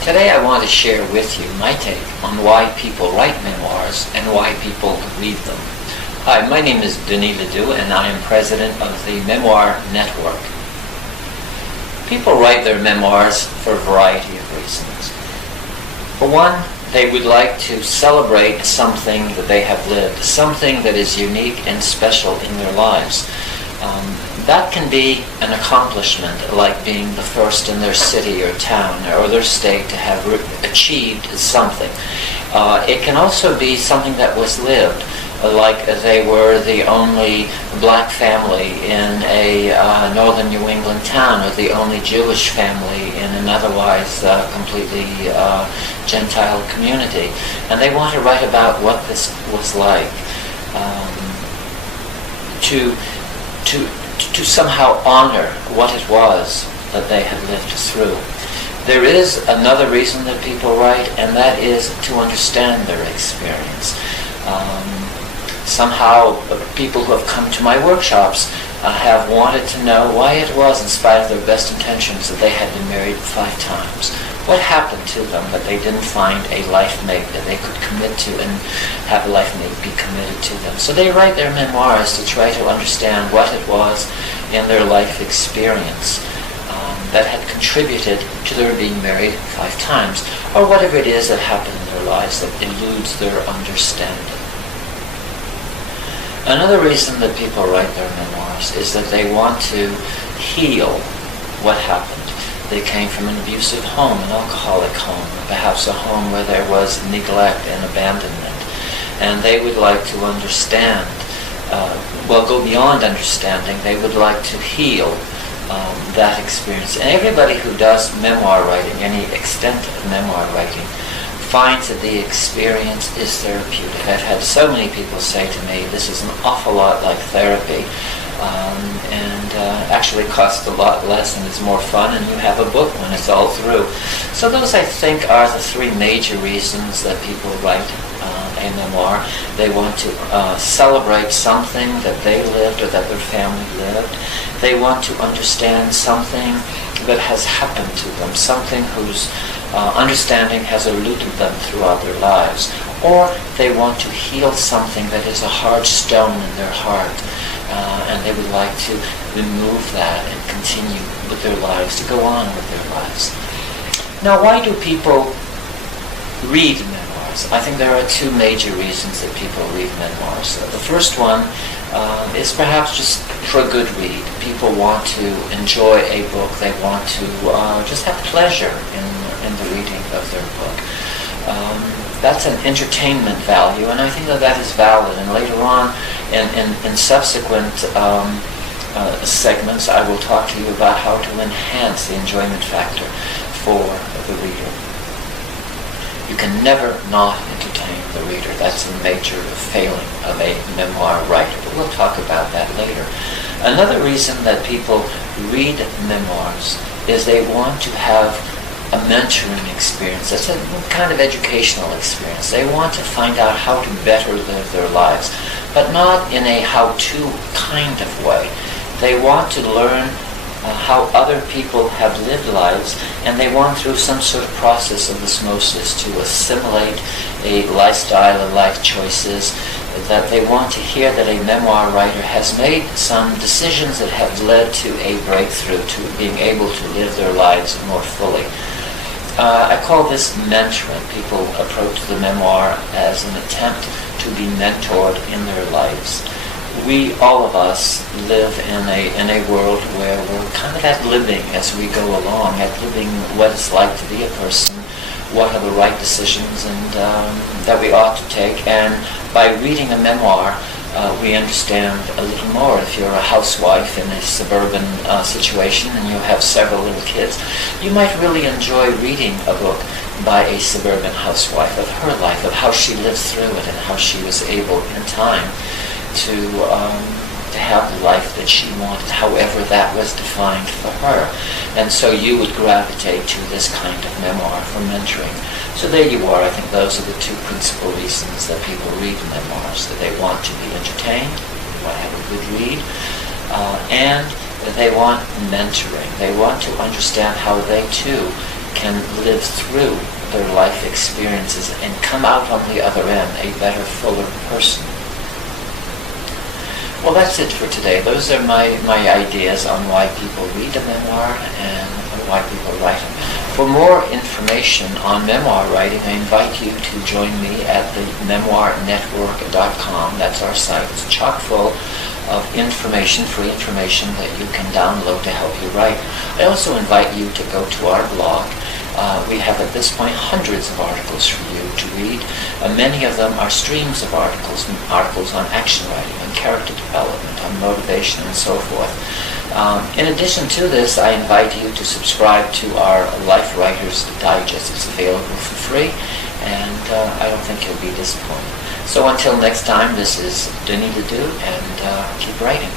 Today I want to share with you my take on why people write memoirs and why people read them. Hi, my name is Denis Ledoux and I am president of the Memoir Network. People write their memoirs for a variety of reasons. For one, they would like to celebrate something that they have lived, something that is unique and special in their lives. That can be an accomplishment, like being the first in their city or town or their state to have achieved something. It can also be something that was lived, like they were the only black family in a northern New England town, or the only Jewish family in an otherwise completely Gentile community. And they want to write about what this was like, to somehow honor what it was that they had lived through. There is another reason that people write, and that is to understand their experience. Somehow people who have come to my workshops have wanted to know why it was, in spite of their best intentions, that they had been married 5 times. What happened to them that they didn't find a life mate that they could commit to and have a life mate be committed to them? So they write their memoirs to try to understand what it was in their life experience that had contributed to their being married 5 times, or whatever it is that happened in their lives that eludes their understanding. Another reason that people write their memoirs is that they want to heal what happened. They came from an abusive home, an alcoholic home, or perhaps a home where there was neglect and abandonment. And they would like to understand, go beyond understanding. They would like to heal that experience. And everybody who does memoir writing, any extent of memoir writing, finds that the experience is therapeutic. I've had so many people say to me, this is an awful lot like therapy, and actually costs a lot less and is more fun, and you have a book when it's all through. So those, I think, are the 3 major reasons that people write a memoir. They want to celebrate something that they lived or that their family lived. They want to understand something that has happened to them, something whose understanding has eluded them throughout their lives. Or they want to heal something that is a hard stone in their heart, and they would like to remove that and continue with their lives, to go on with their lives. Now, why do people read memoirs? I think there are 2 major reasons that people read memoirs. The first one is perhaps just for a good read. People want to enjoy a book. They want to just have pleasure in the reading of their book. That's an entertainment value, and I think that is valid. And later on, in subsequent segments, I will talk to you about how to enhance the enjoyment factor for the reader. You can never not entertain the reader. That's a major failing of a memoir writer, but we'll talk about that later. Another reason that people read memoirs is they want to have a mentoring experience. That's a kind of educational experience. They want to find out how to better live their lives, but not in a how-to kind of way. They want to learn how other people have lived lives, and they want through some sort of process of osmosis to assimilate a lifestyle and life choices, that they want to hear that a memoir writer has made some decisions that have led to a breakthrough, to being able to live their lives more fully. I call this mentoring. People approach the memoir as an attempt to be mentored in their lives. We, all of us, live in a world where we're kind of at living as we go along, at living what it's like to be a person, what are the right decisions and that we ought to take. And by reading a memoir, we understand a little more. If you're a housewife in a suburban situation and you have several little kids, you might really enjoy reading a book by a suburban housewife of her life, of how she lived through it and how she was able in time to have the life that she wanted, however that was defined for her. And so you would gravitate to this kind of memoir for mentoring. So there you are. I think those are the 2 principal reasons that people read memoirs, that they want to be entertained, they want to have a good read, and they want mentoring. They want to understand how they too can live through their life experiences and come out on the other end a better, fuller person. Well, that's it for today. Those are my ideas on why people read a memoir and why people write them. For more information on memoir writing, I invite you to join me at the memoirnetwork.com. That's our site. It's chock full of information, free information that you can download to help you write. I also invite you to go to our blog. We have at this point hundreds of articles for you to read. Many of them are streams of articles on action writing, on character development, on motivation, and so forth. In addition to this, I invite you to subscribe to our Life Writers Digest. It's available for free, and I don't think you'll be disappointed. So until next time, this is Denis Ledoux, and keep writing.